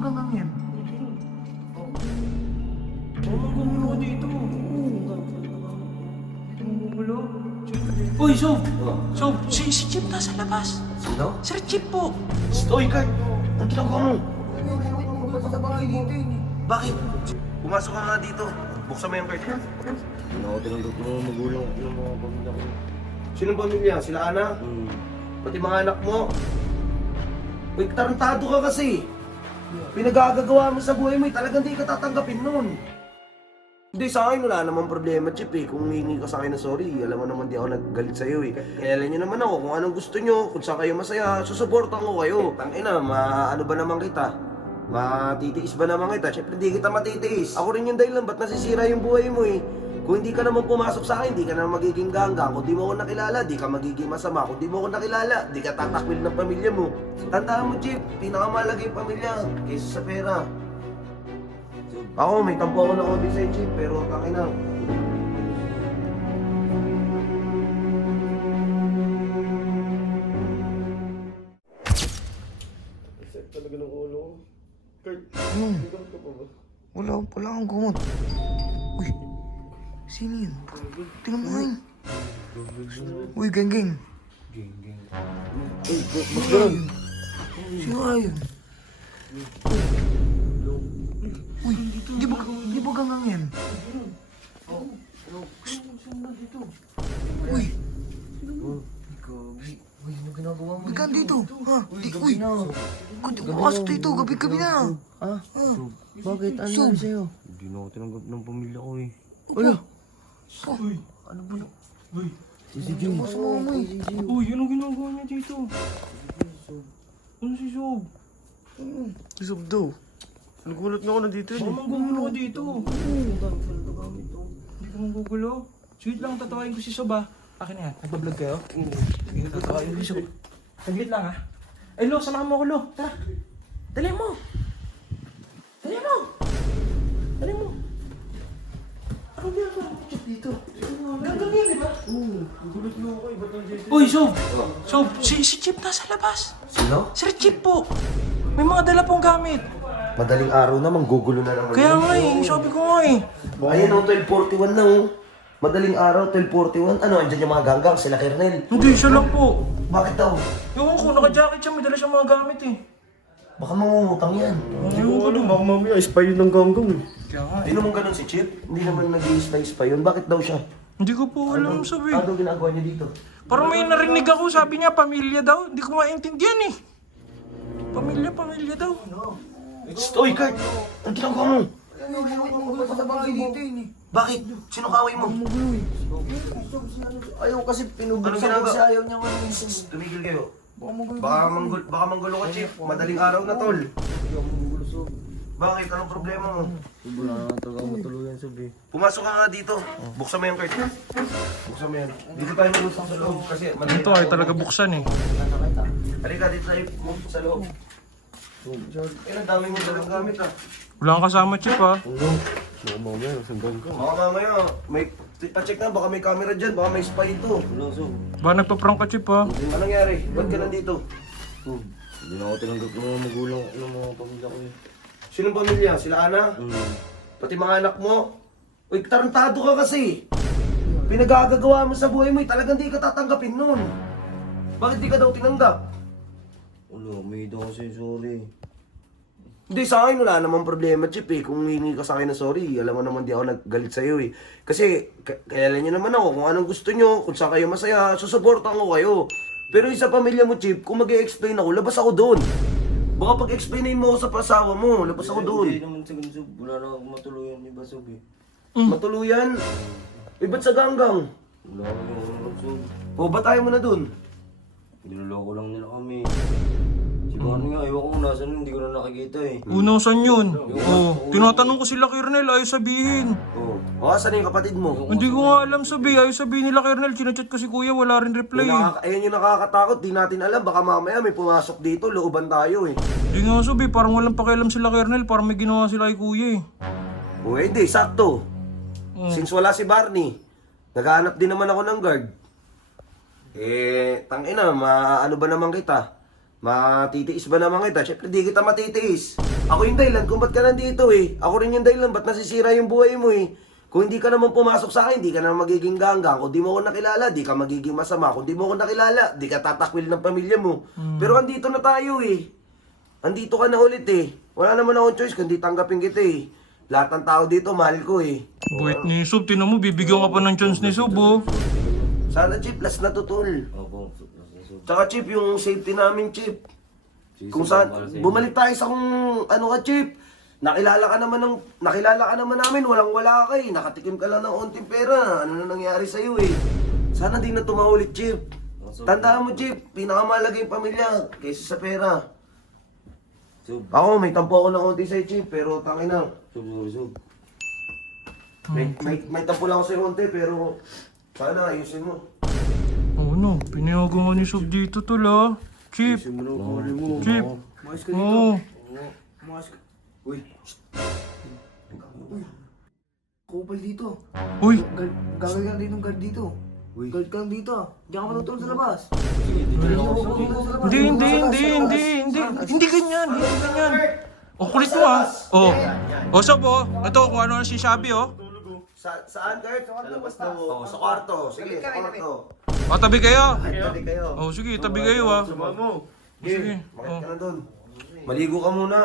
ba gangang yan? Magugulo ka dito. Magugulo? Uy, Sob! Sob, si Chip nasa labas. Sino? Sir Chip po. Oy, Kurt! Ang ginagawa mo? Sa bahay dito yun eh. Bakit? Pumasok ka nga dito. Buksan mo yung Kurt. Ano ako tinanggap ng mga magulang ko ng mga pamilya ko. Sinong pamilya? Sila Ana? Pati mga anak mo? Uy, tarantado ka kasi. Pinagagagawa mo sa buhay mo, talagang di ka tatanggapin nun. Hindi, sa akin wala namang problema, Chip eh. Kung hingi ka sa akin na sorry, alam mo naman di ako naggalit sa'yo eh. Kaya alam nyo naman ako kung anong gusto nyo, kung saan kayo masaya, susuportan ko kayo. Tangina, ano ba naman kita? Matitiis ba naman kita? Siyempre di kita matitiis. Ako rin yung dahilan, ba't nasisira yung buhay mo eh? Kung hindi ka naman pumasok sa akin, di ka naman magiging ganggang. Kung di mo ako nakilala, di ka magiging masama. Kung di mo ako nakilala, di ka tatakwil ng pamilya mo. Tandaan mo, Chip, pinakamahalaga yung pamilya kaysa sa pera. Ako, may tampo ako ng OB sa Chip, pero takin na. Sakit talaga ng ulo ko. Kurt, Ano? ikaw ka pa ba? Wala akong gumot. Uy, sino yun? Tingnan mo nga yun. Uy, geng. Sino nga yun? Sino nga yun? Uy, di ba gangang yan? Uy, Uy, ano ginagawa mo? ba't ka dito? Ha? Uy, bukas dito, gabi-gabi na. Ha? Bakit? Ano Sob. sa'yo? Hindi na ako tinanggap ng pamilya ko eh. Ano? Ano ba? Si Jim. Masama mo eh. Uy, anong ginagawa niya dito? Ano si Sob? Isog daw. Nagulat nga ako nandito Baka magugulo ka dito. Hindi ka magugulo. Sweet lang, tatawain ko si Sob ah. Akin na yan, nagbablog kayo? Sige, tatawain ko si Sob. Saglit lang ah. Ay Lo, samahan mo ako Lo. Tara. Dali mo. Dali mo. Dali mo. Anong ginagawa mo dito? Ganggang yan, di ba? Nagulat nga ako eh. Ba't nandito? Uy, Sob! Sob, si Chip nasa labas. Sino? Sir Chip po. May mga dala pong gamit. Madaling araw na, manggugulo na naman. Kaya yun. nga eh, sabi ko nga eh. Ayun o, 12:41 na oh. Madaling araw, 12:41. Ano, andyan yung mga ganggang, sila Kernel. Hindi, siya lang po. Bakit daw? Ewan ko, naka-jacket siya, may dala siyang mga gamit eh. Baka mangungutang yan. Hindi ko alam. Baka mamaya, spy yun ng ganggang eh. Kaya nga Hindi naman ganun si Chip. Hindi naman nag-i-spice pa yun. Bakit daw siya? Hindi ko po alam sabi. Ano ginagawa niya dito? Parang may narinig ako, sabi niya pamilya daw. Hindi ko maintindihan eh. Pamilya daw. Oy, Kurt! Ang ginagawa mo? Sa bahay dito yun eh. Bakit? Sino kaway mo? Ayaw kasi pinubuksan ko siya. Ayaw niya ko. Tumigil kayo. Baka manggulo ka, Chip. Madaling araw na, tol. Bakit? Anong problema mo? Wala na talaga matuluyan sabi. Pumasok ka nga dito. Buksan mo yan, Kurt. Buksan mo yan. Dito tayo mag-usap sa loob kasi madaling Ito ay talaga buksan eh. Halika, dito tayo mag-usap sa loob. Ang dami mo dalang gamit ah. Wala kang kasama Chip ah. Ano? Baka mamaya, nasang ganggang. Baka mamaya, pa-check na, baka may camera dyan, baka may spy ito. Wala, Sob. Ba nagpa-prank ka Chip ah. Anong nangyari? Ba't ka nandito? Hindi na ako tinanggap ng mga magulang ko ng mga pamilya ko eh. Sinong pamilya? Sila Ana? Pati mga anak mo? Uy, tarantado ka kasi. Pinagagagawa mo sa buhay mo, talagang di ka tatanggapin nun. Bakit di ka daw tinanggap? Wala, may daw kasi sorry. Hindi, sa akin wala namang problema, Chip eh. Kung hingi ka sa akin na sorry, alam mo naman di ako naggalit sa'yo eh. Kasi, kaya alam nyo naman ako kung anong gusto nyo, kung saan kayo masaya, susuportan ko kayo. Pero yung sa pamilya mo, Chip, kung mag-e-explain ako, labas ako doon. Baka pag-explainin mo ako sa pasawa mo, labas ako doon. Hindi naman sa ganun, Sob. Wala na akong matuluyan iba, Sob eh. Matuluyan. Eh, ba't sa ganggang? Wala akong yung Sob. O, ba't tayo mo na doon? Niloloko lang nila kami. Si Barney nga, ewan ko kung nasan, hindi ko na nakikita eh. Unang saan yun? Oh, tinatanong ko sila Kernel, ayaw sabihin. O, asan yung kapatid mo? Hindi ko nga alam sabi, ayaw sabihin nila Kernel, chinachat ko si kuya, wala rin reply eh. Ayun yung nakakatakot, di natin alam. Baka mamaya may pumasok dito, looban tayo eh. Hindi nga sabi, parang walang pakialam sila Kernel, parang may ginawa sila kay kuya eh. Pwede, sakto. Since wala si Barney, naghahanap din naman ako ng guard. Eh, tangina, ano ba naman kita? Matitiis ba naman kita? Siyempre di kita matitiis. Ako yung dahilan kung ba't ka nandito eh. Ako rin yung dahilan ba't nasisira yung buhay mo eh. Kung hindi ka naman pumasok sa akin, di ka naman magiging ganggang. Kung di mo ako nakilala, di ka magiging masama. Kung di mo ako nakilala, di ka tatakwil ng pamilya mo. Pero andito na tayo eh. Andito ka na ulit eh. Wala naman akong choice kundi tanggapin kita eh. Lahat ng tao dito, mahal ko eh. Buwit ni Sob, tinan mo, bibigyan ka pa ng chance ni Sob, oh. Sana Chip, last na tutol. Opo. Tsaka Chip, yung safety namin Chip. Kung saan, bumalik tayo sa kung ano ka Chip. Nakilala ka naman namin, walang-wala ka eh. Nakatikim ka lang ng onting pera. Ano na nangyari sa'yo eh. Sana di na tumaulit Chip. Tandaan mo Chip, pinakamahalaga yung pamilya kaysa sa pera. Sob. Ako, may tampo ako ng onti sa'yo Chip, pero tangin na. Sorry, Sob. May tampo lang ako sa'yo onti, pero sana ayusin mo. Oo no, pinayagan ka ni Sob dito tol ah. Chip, Chip. Umayos ka dito. Oo. Umayos ka. Uy, Kupal dito. Uy, Gagawin ka din ng guard dito. Uy. Guard ka lang dito. Diyan ka matutulog sa labas. Hindi ganyan, hindi ganyan. Oh, kulit mo ah. Oh. Oh, Sob oh. Ito, kung ano ang sinasabi oh. saan Kurt? Sa labas na. Sa kwarto. Sige, sa kwarto. O, tabi kayo. Tabi kayo. Oh, sige, tabi kayo ah. Sige, Sige. makit ka na doon. Maligo ka muna.